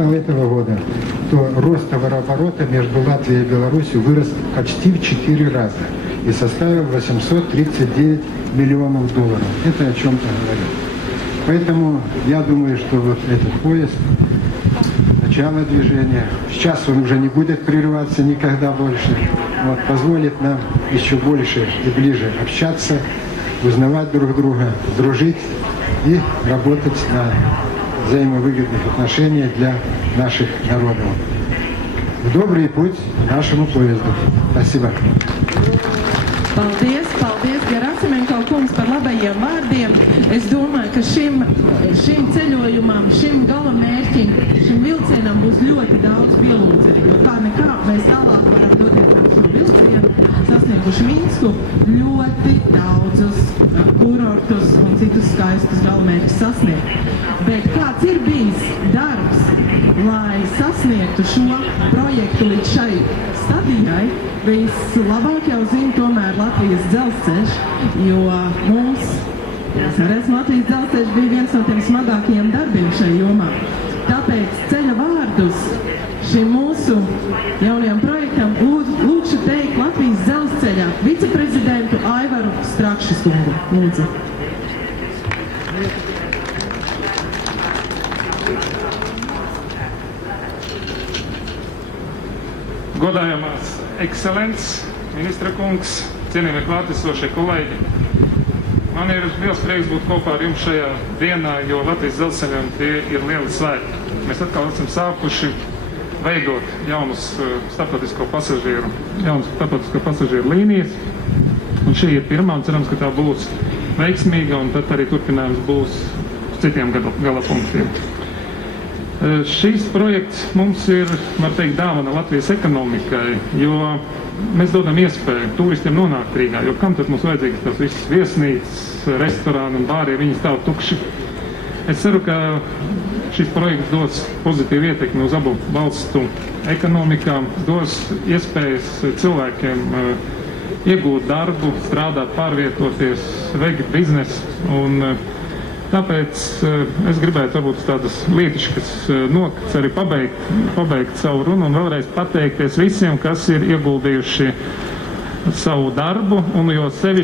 квартал этого года, то рост товарооборота между Латвией и Беларусью вырос почти в 4 раза и составил 839 миллионов долларов. Это о чем-то говорит. Поэтому я думаю, что вот этот поезд, начало движения, сейчас он уже не будет прерываться никогда больше, вот, позволит нам еще больше и ближе общаться, узнавать друг друга, дружить и работать на взаимовыгодных отношениях для наших народов. В добрый путь нашему поезду. Спасибо. Paldies, paldies Gerasimenko kungs par labajiem vārdiem. Es domāju, ka šim ceļojumam, šim galamērķim, šim vilcienam būs ļoti daudz pielūdzēju, jo kā nekā mēs tālāk varam doties ar šo vilcienu, sasnieguši Minsku, ļoti daudzus kurortus un citus skaistus galamērķus sasniegt. Bet kāds ir bijis darbs, lai sasniegtu šo projektu līdz šai stadijai, vislabāk jau zina tomēr Latvijas dzelzceļš, jo mums, es arī esmu Latvijas dzelzceļš, bija viens no tiem smagākajiem darbiem šai jomā. Tāpēc ceļa vārdus šim mūsu jaunajam projektam lūkšu teikt Latvijas dzelzceļa viceprezidentu Aivaru Strakšas kungu. Lūdzu. Godājamās ekscelences, ministra kungs, cienījamie klātesošie kolēģi. Man ir liels prieks būt kopā ar jums šajā dienā, jo Latvijas dzelzceļam tie ir lieli svētki. Mēs atkal esam sākuši veidot jaunas starptautisko pasažieru līnijas. Un šī ir pirmā, un cerams, ka tā būs veiksmīga, un tad arī turpinājums būs citiem galapunktiem. Šīs projekts mums ir, var teikt, dāvana Latvijas ekonomikai, jo mēs dodam iespēju turistiem nonākt Rīgā, jo kam tad mums vajadzīgas tās visas viesnīcas, restorāni un bāri, ja viņi stāv tukši. Es ceru, ka šis projekts dos pozitīvu ietekmi uz abu valstu ekonomikām, dos iespējas cilvēkiem iegūt darbu, strādāt, pārvietoties, veikt biznesu. Un tāpēc es gribētu varbūt tādas lietiškas nokats arī pabeigt savu runu un vēlreiz pateikties visiem, kas ir ieguldījuši savu darbu un jo sevišķi